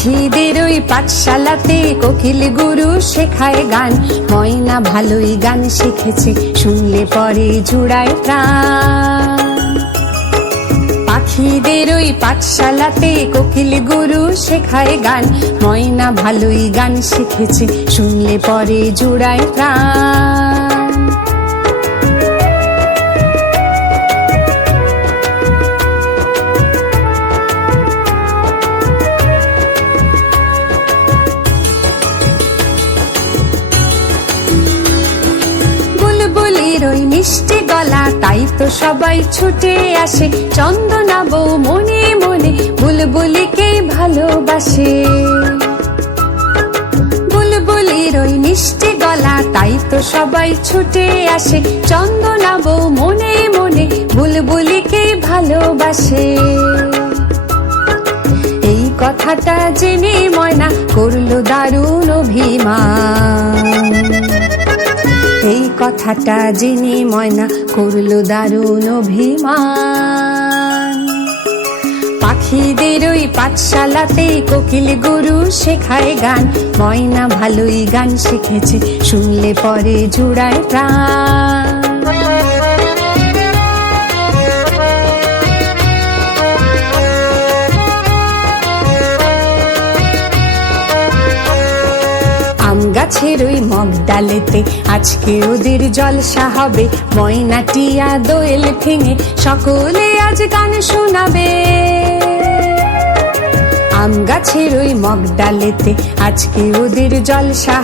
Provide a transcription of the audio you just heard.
পাখিদের ওই পাঠশালাতে কোকিল গুরু শেখায় গান, ময়না ভালোই গান শিখেছে, শুনলে পরে জুড়ায় প্রাণ। পাখিদের ওই পাঠশালাতে কোকিল গুরু শেখায় গান, ময়না ভালোই গান শিখেছে, শুনলে পরে জুড়ায় প্রাণ। বুলবুলির ওই মিষ্টি গলা, তাই তো সবাই ছুটে আসে, চন্দনা বউ মনে মনে বুলবুলিকে ভালোবাসে। বুলবুলির ওই মিষ্টি গলা, তাই তো সবাই ছুটে আসে, চন্দনা বউ মনে মনে বুলবুলিকে ভালোবাসে। এই কথাটা জেনে ময়না করলো দারুণ অভিমান, এই কথাটা জেনে ময়না করলো দারুণ অভিমান। পাখিদের ওই পাঠশালাতে কোকিল গুরু শেখায় গান, ময়না ভালোই গান শিখেছে, শুনলে পরে জুড়ায় প্রাণ। আম গাছের ওই মগ ডালেতে আজকে ওদের জলসা হবে, ময়না টিয়া দোয়েল ঠেঙে সকলে আজ গান শোনাবে। আম গাছের ওই মগ ডালেতে আজকে ওদের জলসা